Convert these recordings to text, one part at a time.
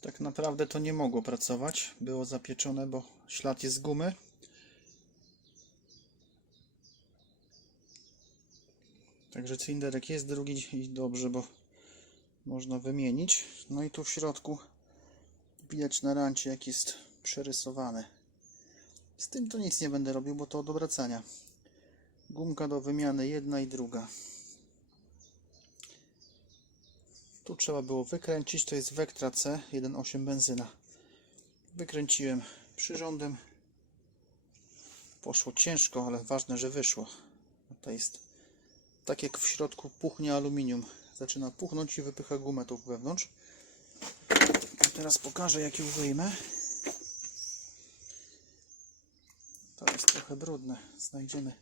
Tak naprawdę to nie mogło pracować. Było zapieczone, bo ślad jest z gumy. Także cylinderek jest drugi i dobrze, bo można wymienić. No i tu w środku widać na rancie jak jest przerysowane. Z tym to nic nie będę robił, bo to od obracania. Gumka do wymiany jedna i druga. Tu trzeba było wykręcić, to jest Vectra C 1.8 benzyna. Wykręciłem przyrządem. Poszło ciężko, ale ważne, że wyszło. To jest tak jak w środku puchnie aluminium. Zaczyna puchnąć i wypycha gumę tu wewnątrz. A teraz pokażę jak ją wyjmę. To jest trochę brudne. Znajdziemy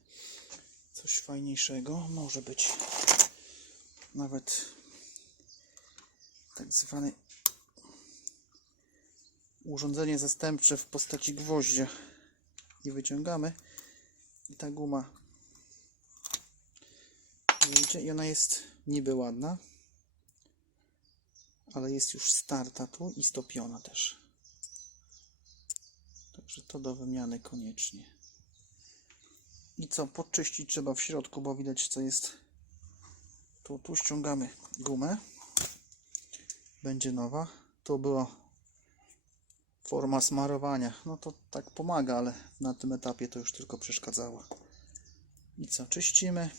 coś fajniejszego. Może być nawet tak zwane urządzenie zastępcze w postaci gwoździa. I wyciągamy. I ta guma wyjdzie. I ona jest niby ładna. Ale jest już starta tu i stopiona też. Także to do wymiany koniecznie. I co? Podczyścić trzeba w środku, bo widać co jest. Tu, tu ściągamy gumę. Będzie nowa. To była forma smarowania. No to tak pomaga, ale na tym etapie to już tylko przeszkadzało. I co? Czyścimy.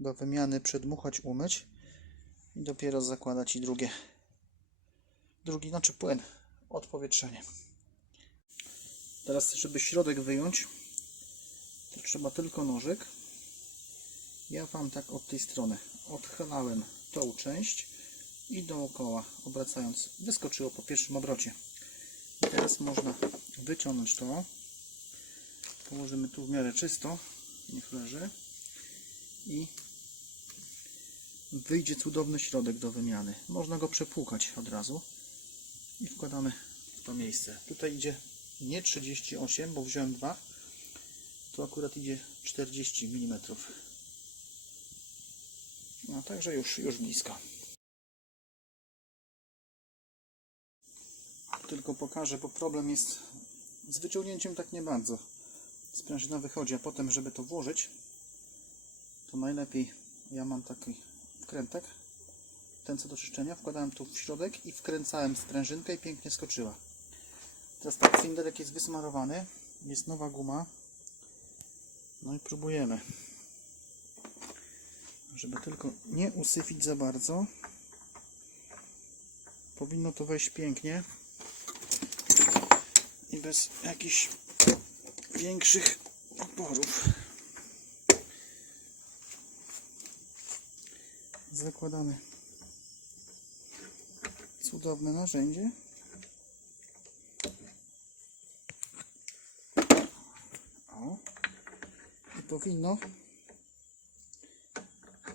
Do wymiany przedmuchać, umyć. I dopiero zakładać i drugie. Drugi, znaczy płyn. Odpowietrzenie. Teraz, żeby środek wyjąć, to trzeba tylko nożyk. Ja Wam tak od tej strony odchylałem tą część i dookoła obracając wyskoczyło po pierwszym obrocie. I teraz można wyciągnąć to. Położymy tu w miarę czysto, niech leży i wyjdzie cudowny środek do wymiany. Można go przepłukać od razu i wkładamy w to miejsce. Tutaj idzie nie 38, bo wziąłem dwa. Tu akurat idzie 40 mm. No także już, już blisko. Tylko pokażę, bo problem jest z wyciągnięciem tak nie bardzo. Sprężyna wychodzi, a potem, żeby to włożyć, to najlepiej ja mam taki wkrętek, ten co do czyszczenia, wkładałem tu w środek i wkręcałem sprężynkę i pięknie skoczyła. Teraz tak, cylinderek jest wysmarowany, jest nowa guma. No i próbujemy. Żeby tylko nie usyfić za bardzo. Powinno to wejść pięknie. I bez jakichś większych oporów. Zakładamy cudowne narzędzie. O. I powinno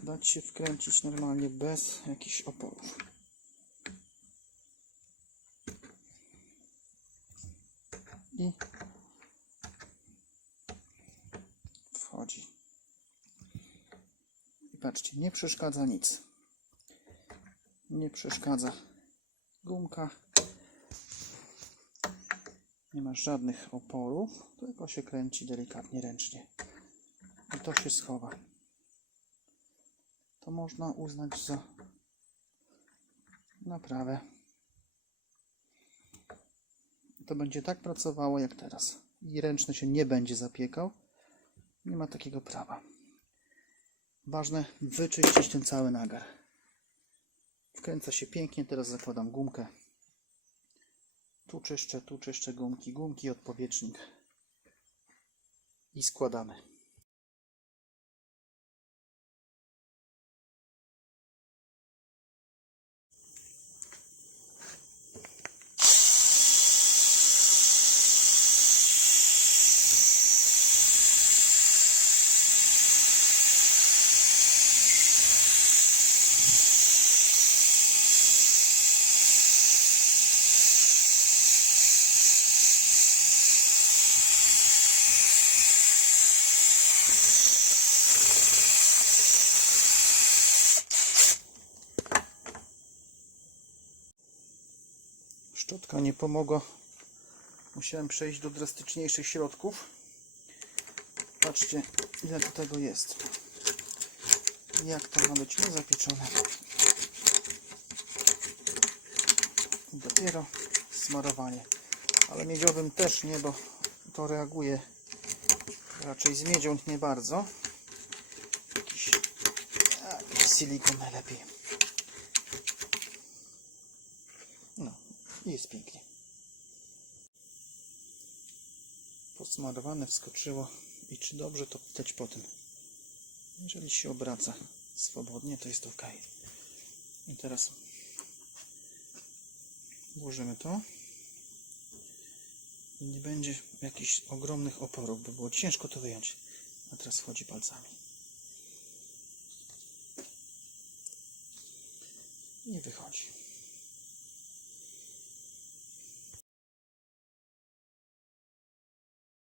dać się wkręcić normalnie bez jakichś oporów. I wchodzi. I patrzcie, nie przeszkadza nic. Nie przeszkadza gumka. Nie ma żadnych oporów, tylko się kręci delikatnie ręcznie. I to się schowa. To można uznać za naprawę. To będzie tak pracowało jak teraz. I ręczny się nie będzie zapiekał. Nie ma takiego prawa. Ważne wyczyścić ten cały nagar. Wkręca się pięknie. Teraz zakładam gumkę. Tu czyszczę, tu czyszczę gumki, gumki, odpowietrznik. I składamy. Szczotka nie pomogła. Musiałem przejść do drastyczniejszych środków. Patrzcie, ile tego jest. Jak to ma być niezapieczone. I dopiero smarowanie. Ale miedziowym też nie, bo to reaguje raczej z miedzią nie bardzo. Jakiś, jakiś silikon najlepiej. No, i jest pięknie. Posmarowane wskoczyło i czy dobrze to widać potem. Jeżeli się obraca swobodnie, to jest ok. I teraz włożymy to i nie będzie jakichś ogromnych oporów, bo było ciężko to wyjąć. A teraz wchodzi palcami. I wychodzi.